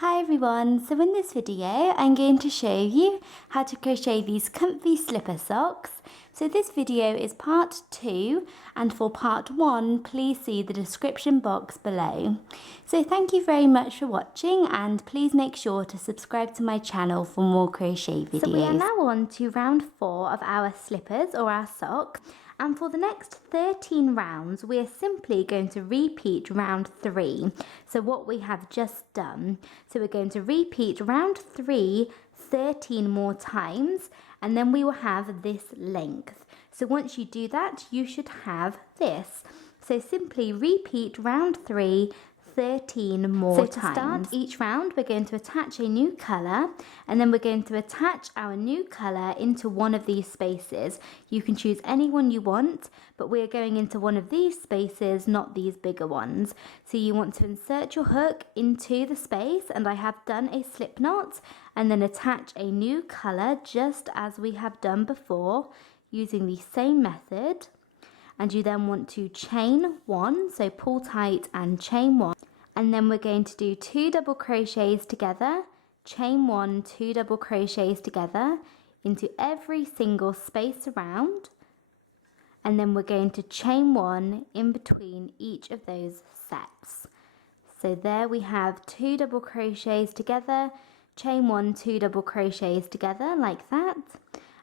Hi everyone, so in this video I'm going to show you how to crochet these comfy slipper socks. So this video is part 2 and for part 1 please see the description box below. So thank you very much for watching and please make sure to subscribe to my channel for more crochet videos. So we are now on to round 4 of our slippers or our socks. And for the next 13 rounds, we are simply going to repeat round 3. So what we have just done. So we're going to repeat round 3 13 more times, and then we will have this length. So once you do that, you should have this. So simply repeat round 3 13 more times. So to start each round, we're going to attach a new colour, and then we're going to attach our new colour into one of these spaces. You can choose any one you want, but we're going into one of these spaces, not these bigger ones. So you want to insert your hook into the space, and I have done a slip knot, and then attach a new colour just as we have done before using the same method. And you then want to chain 1, so pull tight and chain 1, and then we're going to do 2 double crochets together, chain 1, 2 double crochets together into every single space around, and then we're going to chain 1 in between each of those sets. So there we have 2 double crochets together, chain 1, 2 double crochets together like that,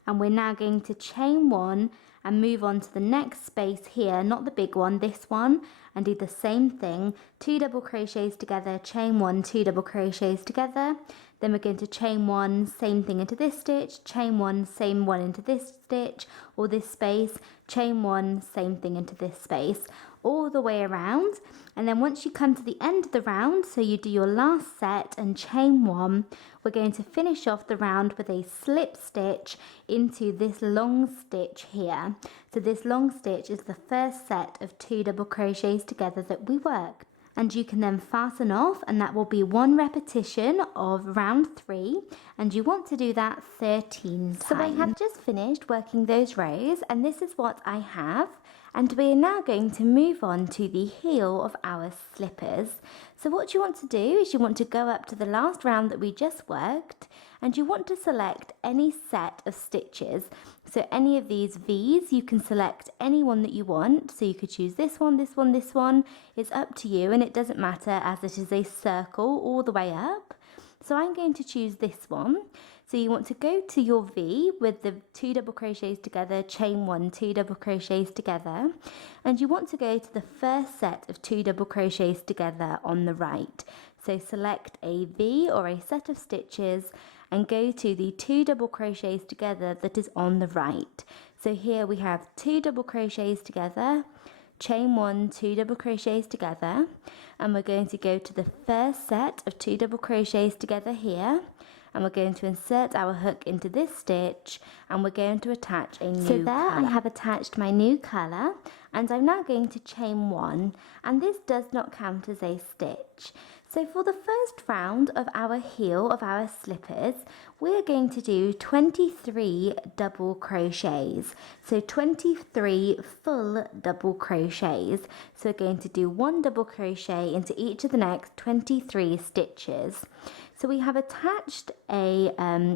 and we're now going to chain 1 and move on to the next space here, not the big one, this one, and do the same thing, 2 double crochets together, chain 1, 2 double crochets together, then we're going to chain 1, same thing into this stitch, chain 1, same one into this stitch, or this space, chain 1, same thing into this space, all the way around. And then once you come to the end of the round, so you do your last set and chain 1, we're going to finish off the round with a slip stitch into this long stitch here. So this long stitch is the first set of 2 double crochets together that we worked. And you can then fasten off, and that will be 1 repetition of round 3, and you want to do that 13 times. So I have just finished working those rows, and this is what I have. And we are now going to move on to the heel of our slippers. So what you want to do is you want to go up to the last round that we just worked, and you want to select any set of stitches. So any of these V's, you can select any one that you want. So you could choose this one, this one, this one. It's up to you, and it doesn't matter as it is a circle all the way up. So I'm going to choose this one. So you want to go to your V with the 2 double crochets together, chain 1, 2 double crochets together, and you want to go to the first set of 2 double crochets together on the right. So select a V or a set of stitches and go to the 2 double crochets together that is on the right. So here we have 2 double crochets together, chain 1, 2 double crochets together, and we're going to go to the first set of 2 double crochets together here, and we're going to insert our hook into this stitch, and we're going to attach a new colour. I have attached my new colour, and I'm now going to chain 1, and this does not count as a stitch. So for the first round of our heel of our slippers, we're going to do 23 double crochets. So 23 full double crochets. So we're going to do 1 double crochet into each of the next 23 stitches. So we have attached a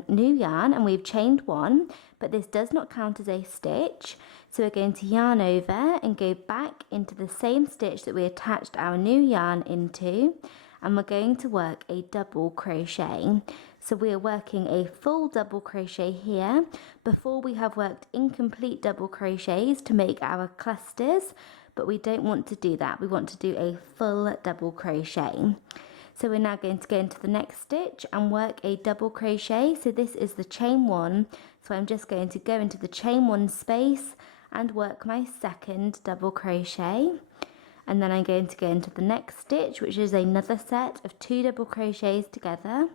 new yarn, and we've chained 1, but this does not count as a stitch. So we're going to yarn over and go back into the same stitch that we attached our new yarn into, and we're going to work a double crochet. So we are working a full double crochet here before we have worked incomplete double crochets to make our clusters, but we don't want to do that. We want to do a full double crochet. So we're now going to go into the next stitch and work a double crochet. So this is the chain 1. So I'm just going to go into the chain 1 space and work my second double crochet. And then I'm going to go into the next stitch, which is another set of 2 double crochets together.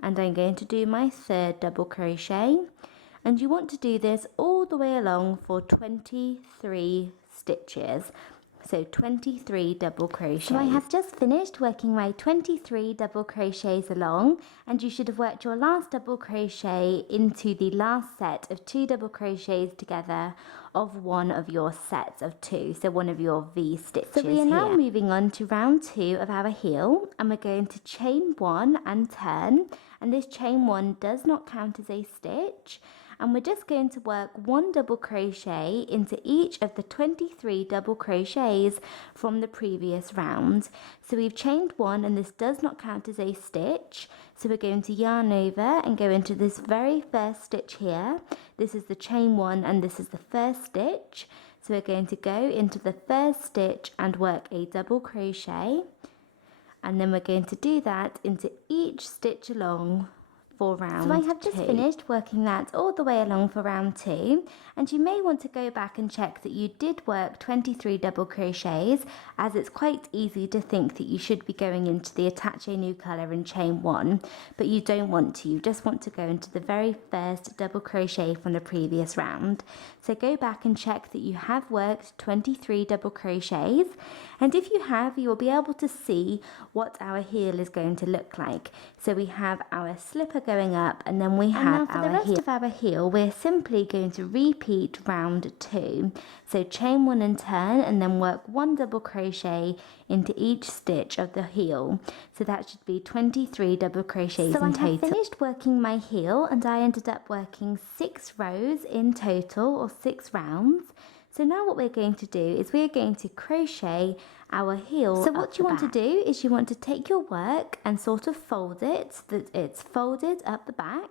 And I'm going to do my third double crochet. And you want to do this all the way along for 23 stitches. So 23 double crochets. So I have just finished working my 23 double crochets along, and you should have worked your last double crochet into the last set of 2 double crochets together of one of your sets of 2, so one of your V stitches. So we are now moving on to round 2 of our heel, and we're going to chain 1 and turn, and this chain 1 does not count as a stitch, and we're just going to work 1 double crochet into each of the 23 double crochets from the previous round. So we've chained 1 and this does not count as a stitch, so we're going to yarn over and go into this very first stitch here. This is the chain 1 and this is the first stitch, so we're going to go into the first stitch and work a double crochet, and then we're going to do that into each stitch along for round 2. So I have just finished working that all the way along for round 2, and you may want to go back and check that you did work 23 double crochets, as it's quite easy to think that you should be going into the attach a new colour and chain 1, but you don't want to. You just want to go into the very first double crochet from the previous round. So go back and check that you have worked 23 double crochets, and if you have, you will be able to see what our heel is going to look like. So we have our slipper going up, and then we have for the rest of our heel, we're simply going to repeat round 2. So chain 1 and turn, and then work 1 double crochet into each stitch of the heel. So that should be 23 double crochets in total. So I have finished working my heel, and I ended up working 6 rows in total, or 6 rounds. So now what we're going to do is we're going to crochet our heel. So what you want to do is you want to take your work and sort of fold it so that it's folded up the back,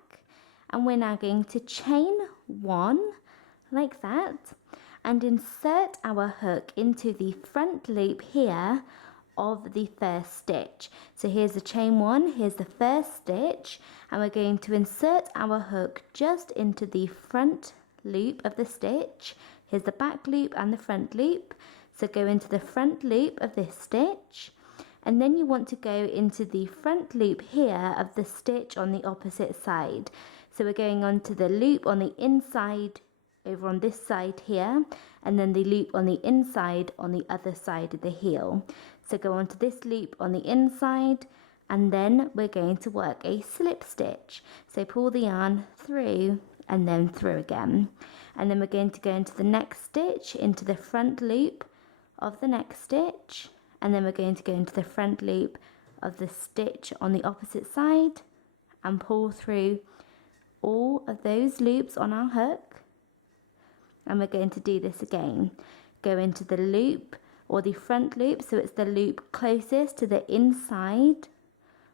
and we're now going to chain 1 like that and insert our hook into the front loop here of the first stitch. So here's the chain 1, here's the first stitch, and we're going to insert our hook just into the front loop of the stitch. Here's the back loop and the front loop. So go into the front loop of this stitch, and then you want to go into the front loop here of the stitch on the opposite side. So we're going on to the loop on the inside over on this side here, and then the loop on the inside on the other side of the heel. So go on to this loop on the inside, and then we're going to work a slip stitch. So pull the yarn through and then through again, and then we're going to go into the next stitch, into the front loop of the next stitch, and then we're going to go into the front loop of the stitch on the opposite side and pull through all of those loops on our hook. And we're going to do this again. Go into the loop or the front loop, so it's the loop closest to the inside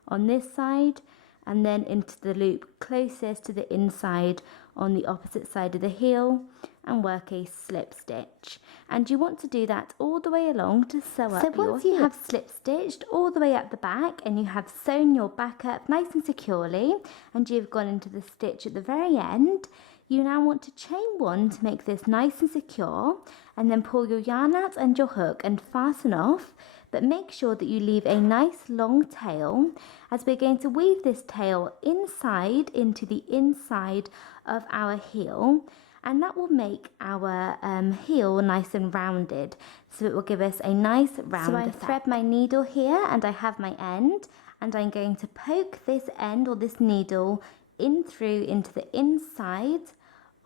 on this side, and then into the loop closest to the inside on the opposite side of the heel, and work a slip stitch. And you want to do that all the way along to sew up your heel. So once you have slip stitched all the way up the back, and you have sewn your back up nice and securely, and you've gone into the stitch at the very end, you now want to chain 1 to make this nice and secure, and then pull your yarn out and your hook and fasten off, but make sure that you leave a nice long tail, as we're going to weave this tail inside into the inside of our heel, and that will make our heel nice and rounded, so it will give us a nice round effect. So I thread my needle here, and I have my end, and I'm going to poke this end or this needle in through into the inside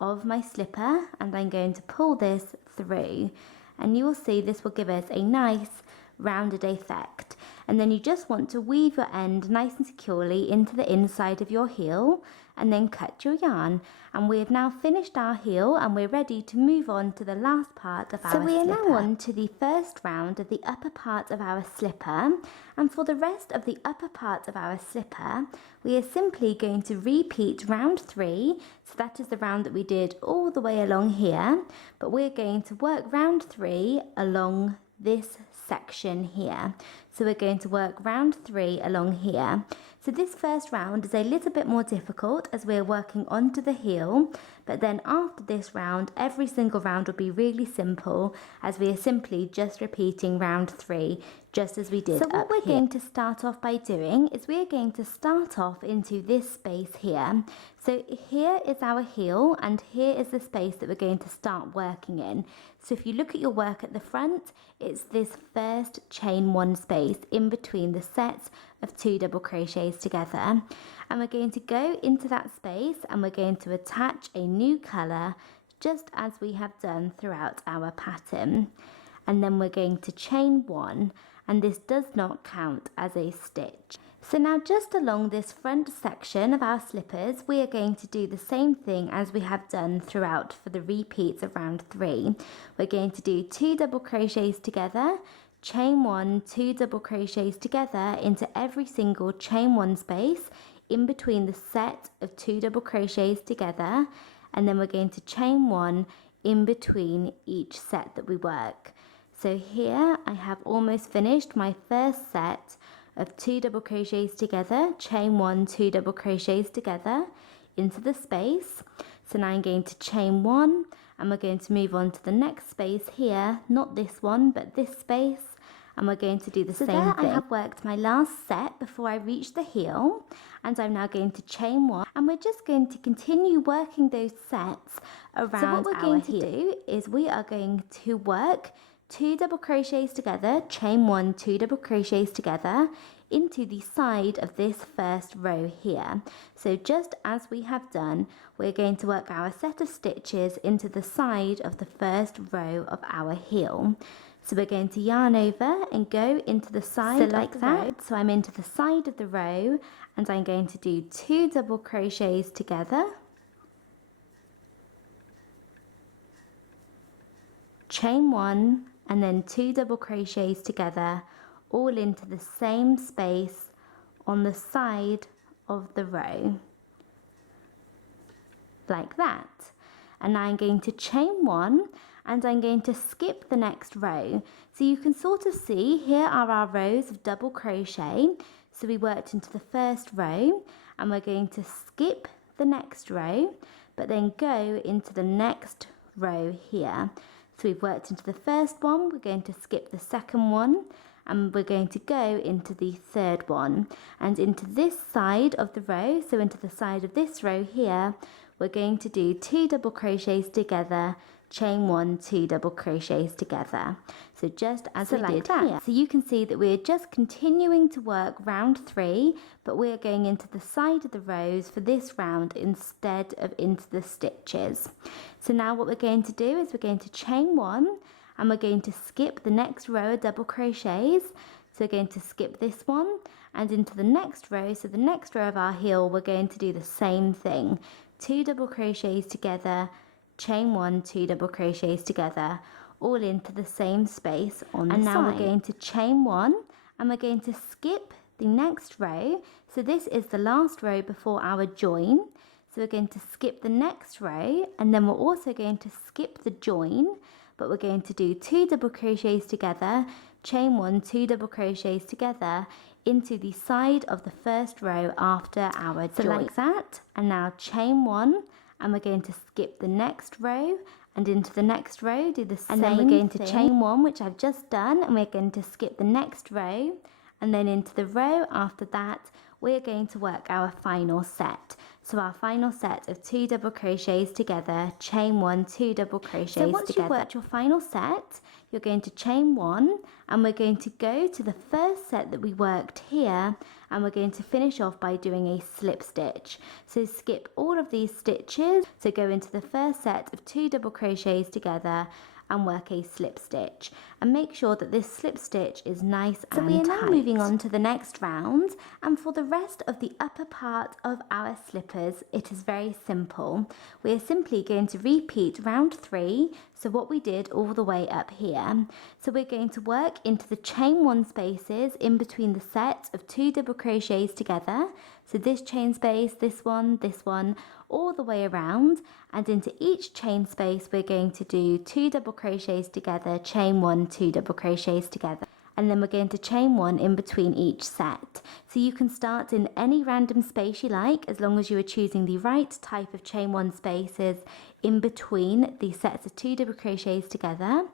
of my slipper, and I'm going to pull this through, and you will see this will give us a nice rounded effect. And then you just want to weave your end nice and securely into the inside of your heel, and then cut your yarn. And we have now finished our heel, and we're ready to move on to the last part of our slipper. So we are now on to the first round of the upper part of our slipper, and for the rest of the upper part of our slipper we are simply going to repeat round 3. So that is the round that we did all the way along here, but we're going to work round 3 along this section here. So we're going to work round 3 along here. So this first round is a little bit more difficult as we're working onto the heel, but then after this round, every single round will be really simple, as we are simply just repeating round 3 just as we did up here. So what we're going to start off by doing is we're going to start off into this space here. So here is our heel, and here is the space that we're going to start working in. So if you look at your work at the front, it's this first chain 1 space in between the sets of 2 double crochets together, and we're going to go into that space, and we're going to attach a new colour just as we have done throughout our pattern. And then we're going to chain 1, and this does not count as a stitch. So now just along this front section of our slippers, we are going to do the same thing as we have done throughout for the repeats of round 3. We're going to do 2 double crochets together, chain 1, 2 double crochets together into every single chain 1 space in between the set of 2 double crochets together, and then we're going to chain 1 in between each set that we work. So here I have almost finished my first set of 2 double crochets together, chain 1, 2 double crochets together into the space. So now I'm going to chain 1, and we're going to move on to the next space here, not this one but this space, and we're going to do the same thing. I have worked my last set before I reach the heel, and I'm now going to chain 1, and we're just going to continue working those sets around. So what we're going to do is we are going to work 2 double crochets together, chain 1, 2 double crochets together into the side of this first row here. So just as we have done, we're going to work our set of stitches into the side of the first row of our heel. So we're going to yarn over and go into the side like that. So I'm into the side of the row, and I'm going to do 2 double crochets together, chain 1, and then 2 double crochets together, all into the same space on the side of the row, like that. And now I'm going to chain 1, and I'm going to skip the next row. So you can sort of see here are our rows of double crochet. So we worked into the first row, and we're going to skip the next row, but then go into the next row here. So we've worked into the first one, we're going to skip the second one, and we're going to go into the third one. And into this side of the row, so into the side of this row here, we're going to do 2 double crochets together, chain 1, 2 double crochets together. So just as we did here. So you can see that we're just continuing to work round 3, but we're going into the side of the rows for this round instead of into the stitches. So now what we're going to do is we're going to chain 1, and we're going to skip the next row of double crochets. So we're going to skip this one and into the next row. So the next row of our heel, we're going to do the same thing. 2 double crochets together, chain 1, 2 double crochets together, all into the same space on the side. And now we're going to chain 1, and we're going to skip the next row. So this is the last row before our join. So we're going to skip the next row, and then we're also going to skip the join, but we're going to do 2 double crochets together, chain 1, 2 double crochets together into the side of the first row after our join. So like that, and now chain 1, and we're going to skip the next row and into the next row, do the same thing. And then we're going to chain 1, which I've just done, and we're going to skip the next row, and then into the row after that, we're going to work our final set. So our final set of 2 double crochets together, chain 1, 2 double crochets together. So once you've worked your final set, you're going to chain 1, and we're going to go to the first set that we worked here, and we're going to finish off by doing a slip stitch. So skip all of these stitches, so go into the first set of 2 double crochets together and work a slip stitch, and make sure that this slip stitch is nice and tight. So we are now moving on to the next round, and for the rest of the upper part of our slippers, it is very simple. We are simply going to repeat round 3, so what we did all the way up here. So we're going to work into the chain 1 spaces in between the set of 2 double crochets together. So this chain space, this one, all the way around, and into each chain space we're going to do 2 double crochets together, chain 1, 2 double crochets together, and then we're going to chain 1 in between each set. So you can start in any random space you like, as long as you are choosing the right type of chain 1 spaces in between the sets of 2 double crochets together,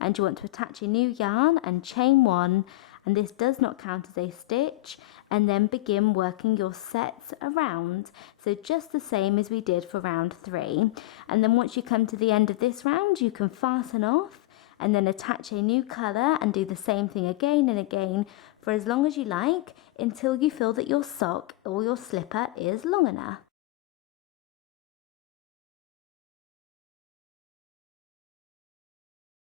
and you want to attach a new yarn and chain 1, and this does not count as a stitch, and then begin working your sets around. So just the same as we did for round 3. And then once you come to the end of this round, you can fasten off and then attach a new colour and do the same thing again and again for as long as you like, until you feel that your sock or your slipper is long enough.